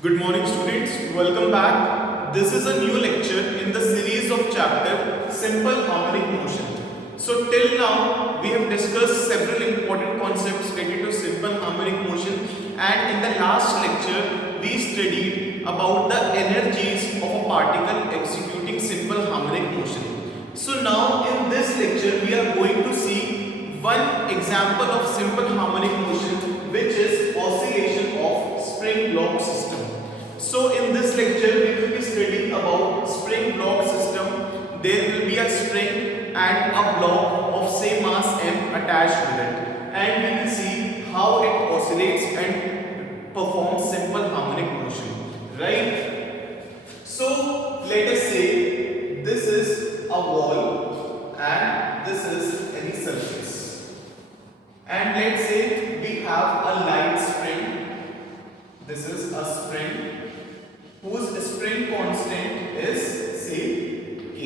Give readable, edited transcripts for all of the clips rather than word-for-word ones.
Good morning students, welcome back. This is a new lecture in the series of chapter Simple Harmonic Motion. So till now we have discussed several important concepts related to simple harmonic motion, and in the last lecture we studied about the energies of a particle executing simple harmonic motion. So now in this lecture we are going to see one example of simple harmonic motion, which is oscillation of spring block system. So in this lecture we will be studying about spring block system. There will be a spring and a block of same mass m attached with it, and we will see how it oscillates and performs simple harmonic motion, right? So let us say this is a wall and this is any surface, and let's say we have a light spring. This is a spring whose spring constant is say K,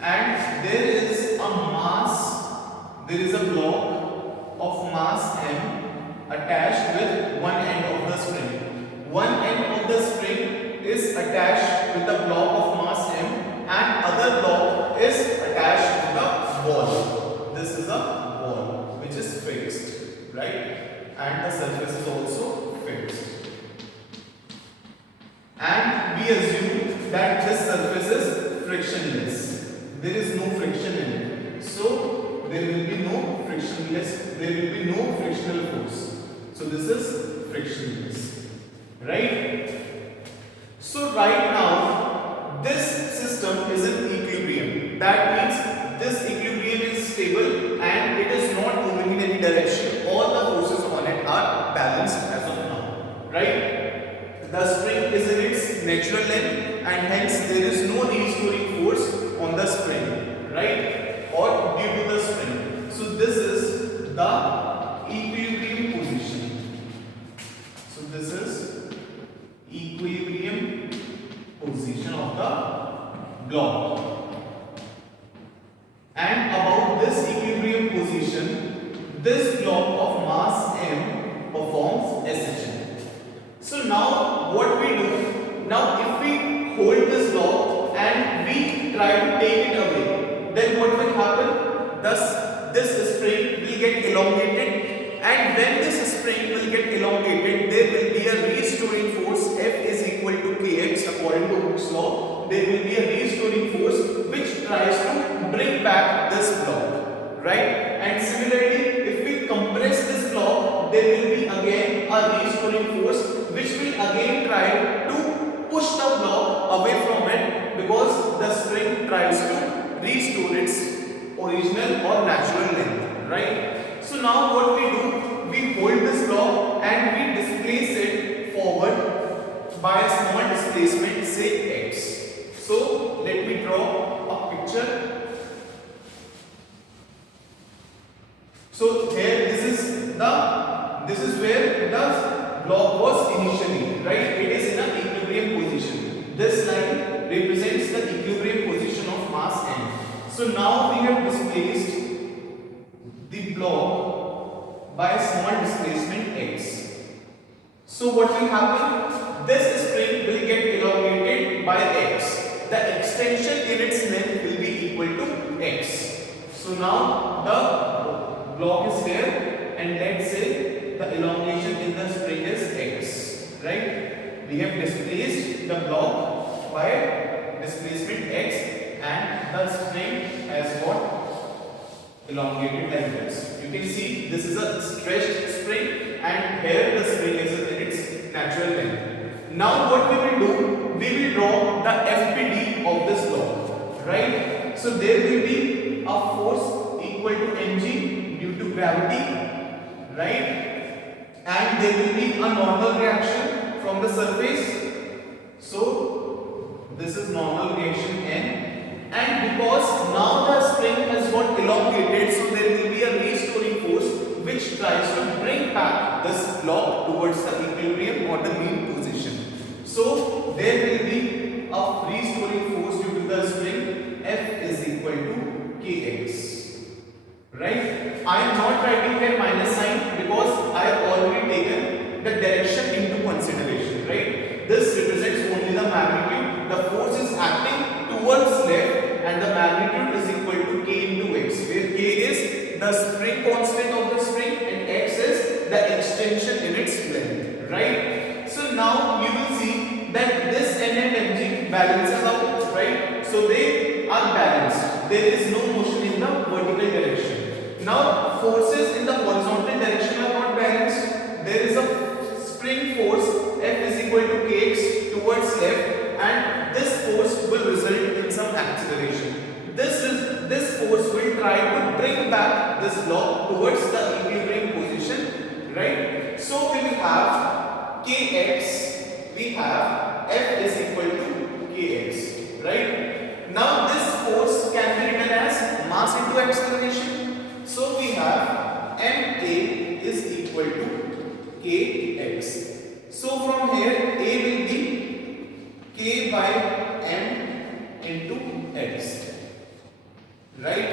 and there is a mass, there is a block of mass m attached with one end of the spring. One end of the spring is attached with the block of mass m, and other block is attached with the wall. This is a wall which is fixed, right? And the surface is also fixed. And we assume that this surface is frictionless. There is no friction in it. So there will be no frictional force. So this is frictionless. Right? So right now this system is in equilibrium. That means this equilibrium is stable and it is not moving in any direction. All the forces on it are balanced as of now. Right? The spring is in its natural length, and hence there is no restoring force on the spring, right? Or due to the spring. So this is the equilibrium position. So this is equilibrium position of the block. And about this equilibrium position, this block of mass m performs SHM. So now what we do, now if we hold this block and we try to take it away, then what will happen? Thus this spring will get elongated, and when this spring will get elongated, there will be a restoring force F is equal to Kx according to Hooke's law. There will be a restoring force which tries to bring back this block, right? And similarly, if we compress this block, there will be again a restoring force which will again try to push the block away from it, because the spring tries to restore its original or natural length, right? So now what we do, we hold this block and we displace it forward by a small displacement, say x. So let me draw a picture. So here this is where the block was initially, right? It is in an equilibrium position. This line represents the equilibrium position of mass m. So now we have displaced the block by a small displacement x. So what will happen? This spring will get elongated by x. The extension in its length will be equal to x. So now the block is here, and let's say the elongation in the spring is x, right? We have displaced the block by displacement x, and the spring has got elongated like this. You can see this is a stretched spring, and here the spring is in its natural length. Now what we will do, we will draw the FPD of this block, right? So there will be a force equal to mg due to gravity, right? And there will be a normal reaction from the surface. So this is normal reaction n, and because now the spring has got elongated, so there will be a restoring force which tries to bring back this block towards the equilibrium or the mean position. So there will be a restoring force due to the spring, F is equal to Kx, right? I am not writing here minus sign because I have already taken the direction into consideration, right? Now forces in the horizontal direction are not balanced. There is a spring force F is equal to kx towards left, and this force will result in some acceleration. This force will try to bring back this block towards the equilibrium position, right? So we will have kx, we have F is equal to kx, right? Now this force can be written as mass into acceleration. So we have ma is equal to kx. So from here a will be k by m into x. Right?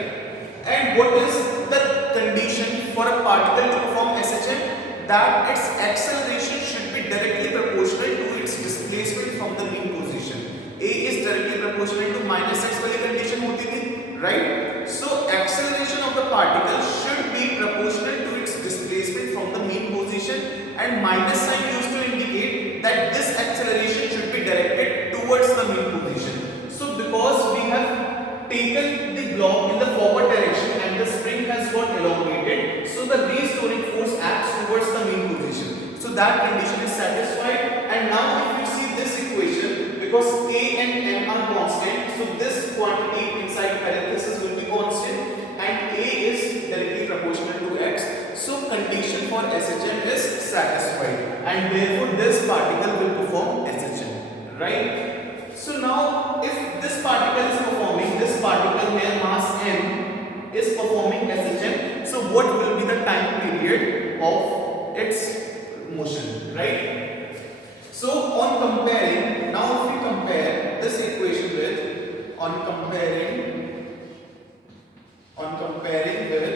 And what is the condition for a particle to perform SHM? That its acceleration should be directly proportional to its displacement from the mean position. A is directly proportional to minus x वाली condition होती थी, right? So acceleration of the particle should be proportional to its displacement from the mean position, and minus sign used to indicate that this acceleration should be directed towards the mean position. So because we have taken the block in the forward direction and the spring has got elongated, so the restoring force acts towards the mean position. So that condition is satisfied. And now if you see this equation, because k and m are constant, so this quantity inside parenthesis will be constant, and a is directly proportional to x. So condition for SHM is satisfied, and therefore this particle will perform SHM, right? So now if this particle is performing, this particle here mass m is performing SHM, so what will be the time period of its motion, right? So on comparing, now if we compare this equation with, on comparing with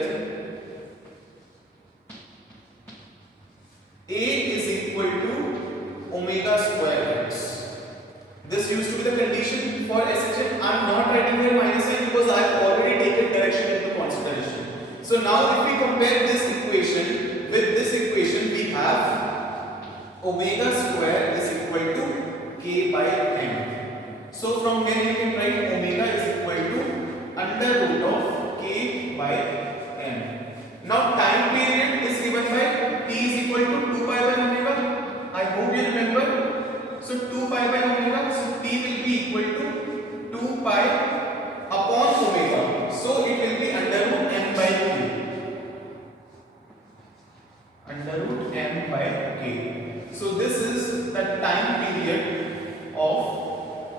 A is equal to omega square x. This used to be the condition for SHM. I am not writing here minus sign because I have already taken direction into consideration. So now if we compare this equation with this equation, we have omega square is equal to k by m. So from here you can write omega is equal to under root of k by m. Now time period is given by t is equal to 2 pi by omega. I hope you remember. So 2 pi by omega, so t will be equal to 2 pi upon omega. So it will be under root m by k. Under root m by k. So this is the time period of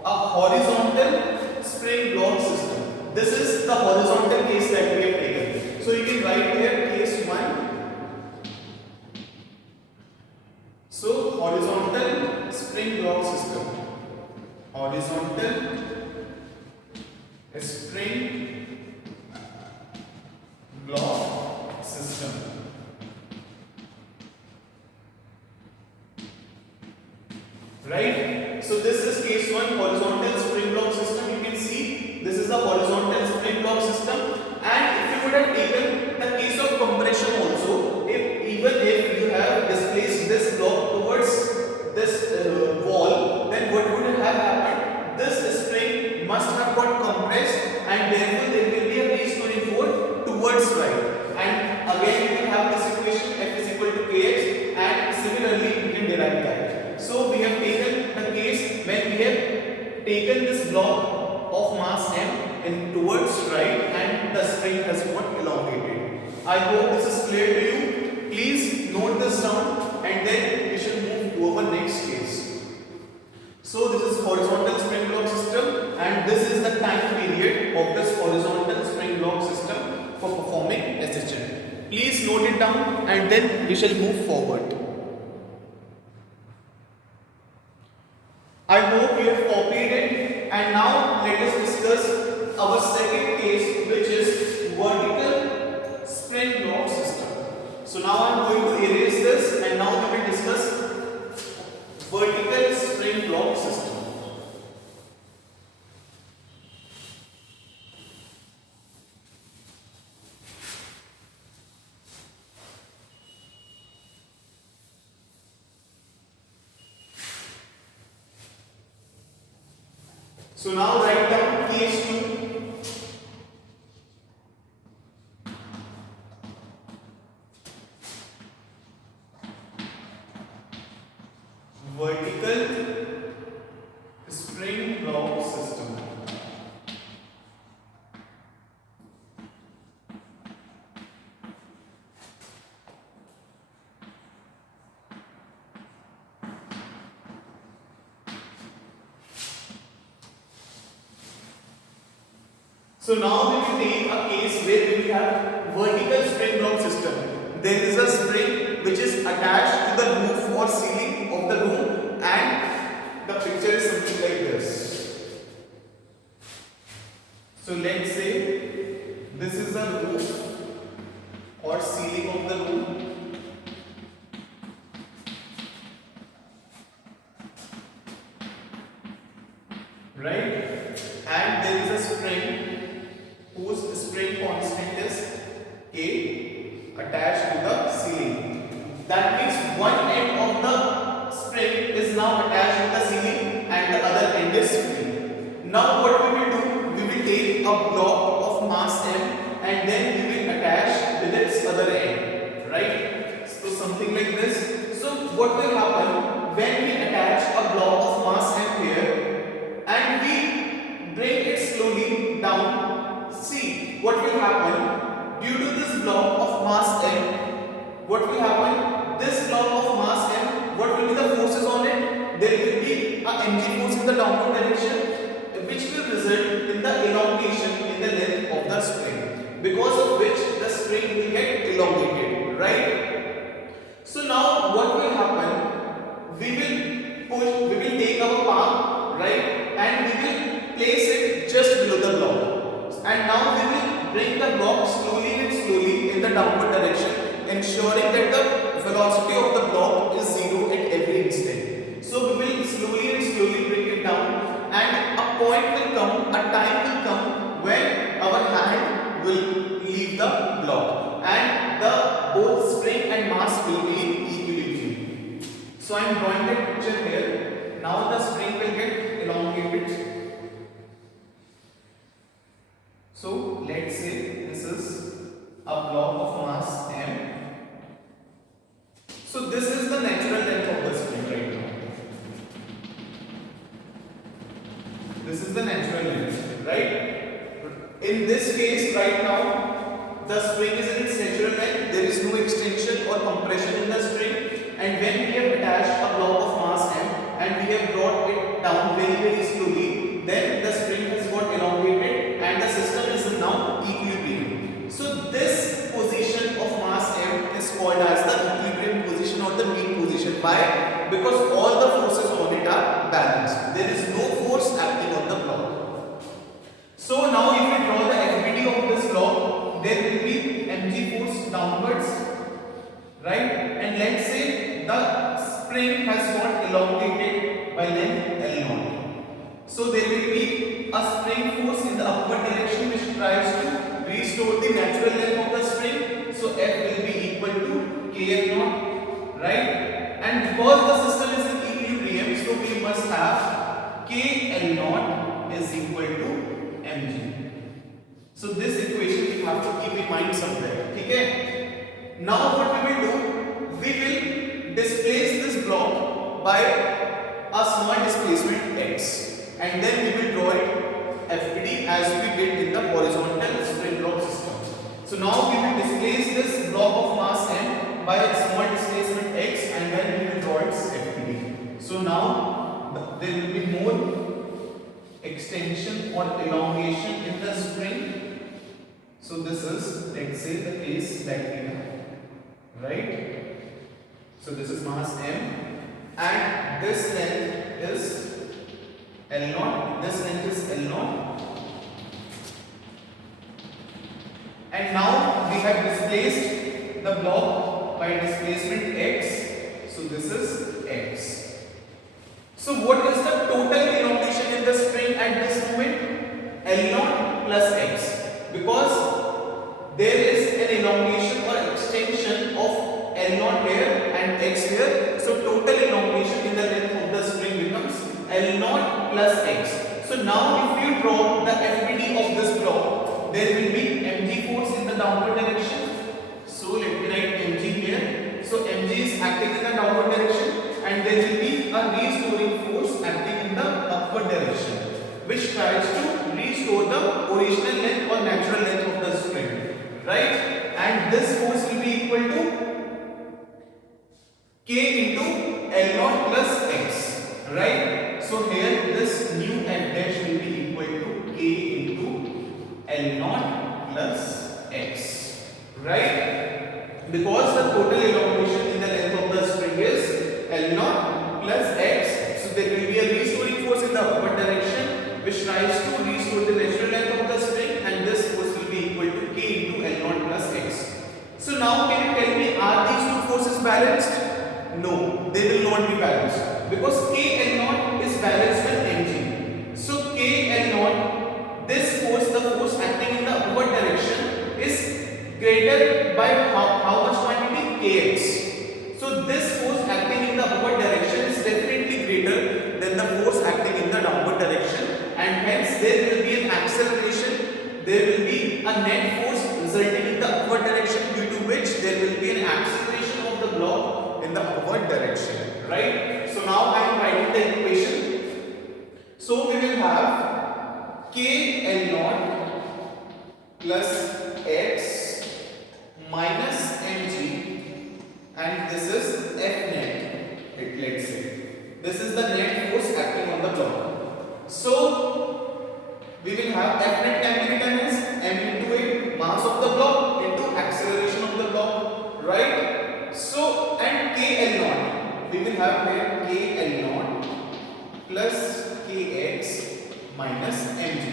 a horizontal spring block system. This is the horizontal case that we have taken. So you can write here case 1. So horizontal spring block system. Horizontal spring block system. Right? So this is case 1, horizontal spring block system. You can see this is a horizontal spring block system, and if you would have taken the case of compression also, even if you have displaced this block towards this wall, then what would have happened? This spring must have got compressed, and therefore there will be a restoring force towards right. And again you will have this equation F is equal to kx, and similarly you can derive that. So we have taken the case when we have taken this block of mass m in towards right, and the spring has got elongated. I hope this is clear to you. Please note this down, and then we shall move to our next case. So this is horizontal spring block system, and this is the time period of this horizontal spring block system for performing SHM. Please note it down, and then we shall move forward. I hope you have copied it, and now let us discuss our second case, which is vertical spring block system. So now I am going to erase this, and now we will discuss vertical spring block system. So now write down case 2. vertical spring block system. So now we will take a case where we have vertical spring block system. There is a spring which is attached to the roof or ceiling of the room, and the picture is something like this. So let's say this is the roof or ceiling of the room. Right? And there is a spring whose spring constant is K attached to the ceiling. That means one end of the spring is now attached to the ceiling and the other end is free. Now what we will do? We will take a block of mass M and then we will attach with its other end. Right? So something like this. So what will happen when we attach a block of mass M here and we bring it slowly down? See what will happen due to this block of mass M. What will happen? This block of mass M, what will be the forces on it? There will be a mg force in the downward direction, which will result in the elongation in the length of the spring, because of which the spring will get elongated, right? So now what will happen? We will take our palm, right, and we will place it just below the block. And now we will bring the block slowly and slowly in the downward direction, ensuring that the velocity of the block is zero at every instant. So we will slowly and slowly bring it down, and a point will come, a time will come when our hand will leave the block and the both spring and mass will be in equilibrium. So I am drawing the picture here. Now the spring will get elongated. So let's say this is a block of mass M. So this is the natural length of the spring right now. This is the natural length, right? In this case right now, the spring is in its natural length. There is no extension or compression in the spring. And when we have attached a block of mass M and we have brought it down very slowly, then the spring has got elongated and the system is now equilibrium. So this position of mass M is called as the equilibrium position or the mean position. Why? Because all the forces on it are balanced. There is no force acting on the block. So now if we draw the FBD of this block, there will be mg force downwards, right? And let's say the spring has got elongated by length L0. So there will be a spring force in the upward direction which tries to restore the natural length of the spring. So F will be equal to KL0, right? And because the system is in equilibrium, so we must have KL0 is equal to mg. So this equation we have to keep in mind somewhere. Okay? Now what we will do? We will displace this block by a small displacement x. And then we will draw it FBD as we did in the horizontal spring block system. So now we will displace this block of mass M by a small displacement x and then we will draw its FBD. So now there will be more extension or elongation in the spring. So this is, let's say, the case that we have, right? So this is mass M and this length is L0, this length is L0, and now we have displaced the block by displacement x, so this is x. So what is the total elongation in the spring at this moment? L0 plus x, because there is an elongation or extension of L0 here and x here, so total elongation in the length of the spring becomes L0 plus x. So now if you draw the FBD of this block, there will be mg force in the downward direction. So let me write mg here. So mg is acting in the downward direction and there will be a into L naught plus x, right? So here this new f dash will be equal to k into L naught plus x, right? Because the total elongation in the length of the spring is L naught plus x, so there will be a restoring force in the upward direction which tries to restore the natural length of the spring, and this force will be equal to k into L naught plus x. So now can you tell me, are these two forces balanced? No, they will not be balanced because k L naught is balanced with mg. So k L naught, this force, the force acting in the upward direction, is greater by how much quantity? Kx. So this force acting in the upward direction is definitely greater than the force acting in the downward direction, and hence there will be an acceleration, there will be a net force resulting in the upward direction, due to which there will be an acceleration of the block in the upward direction, right? So now I am writing the equation. So we will have k L naught plus x minus mg, and this is F net, let's say. This is the net force acting on the block. So we will have F net can be written as m into a mass of the block into acceleration of the block, right? So and k L naught, we will have here k L naught plus kx minus mg.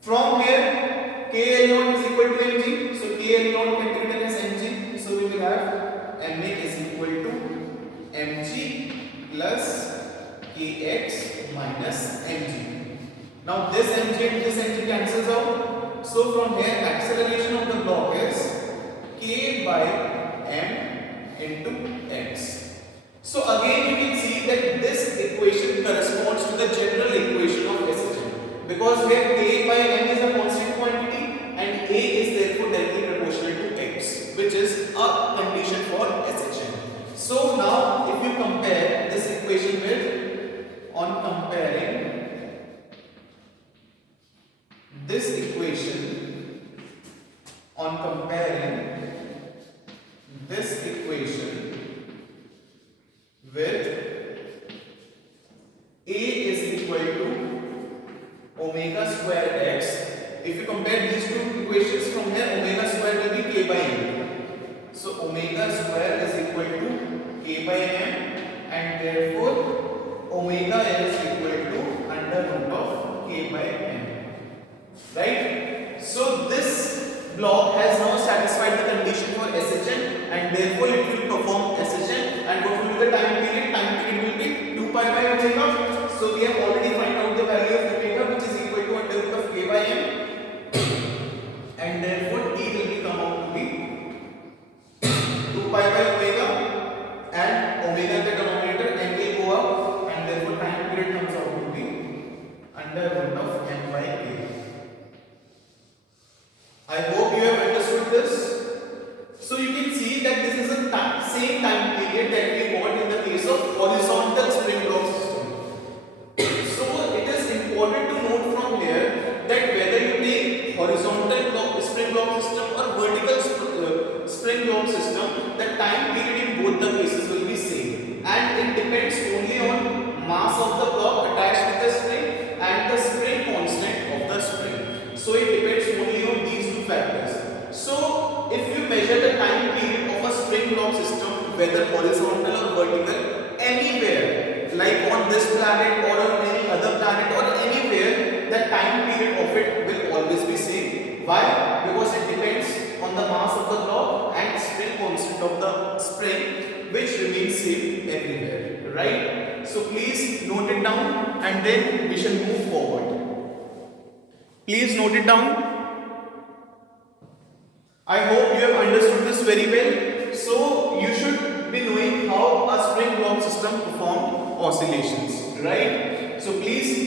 From here k L naught is equal to mg, so k L naught can be written as mg. So we will have ma is equal to mg plus kx minus mg. Now this mg and this mg cancels out. So from here acceleration of the block is k by m into x. So again you can see that this equation corresponds to the general equation of SHM, because here k by m is a constant quantity and a is therefore directly proportional to x, which is a condition for SHM. So now if you compare this equation with, on comparing this equation, on comparing this equation with a is equal to omega square x. If you compare these two equations, from here omega square will be k by m. So omega square is equal to k by m, and therefore omega is equal to under root of k by m. Right? So this block has now satisfied the condition for SHM, and therefore it will perform SHM. And what will be the time period? Time period will be 2 pi by omega. So we have already found out the value of omega, which is equal to under root of k by m, and therefore t will be come out to be 2 pi by omega, and omega in the denominator, m will go up, and therefore time period comes out to be under root of m by k. I hope you have understood this. So you can see that this is the same time period that we got in the case of horizontal spring block system. So it is important to note from here that whether you take horizontal spring block system or vertical spring block system, the time period in both the cases will be same, and it depends only on mass of the block attached with the spring and the spring constant of the spring. So it depends only on these two factors. So if you measure the time period of a spring block system, whether horizontal or vertical, anywhere, like on this planet or on any other planet or anywhere, the time period of it will always be same. Why? Because it depends on the mass of the block and spring constant of the spring, which remains same everywhere, right? So please note it down, and then we shall move forward. Please note it down. I hope you have understood this very well. So you should be knowing how a spring block system performs oscillations, right? So please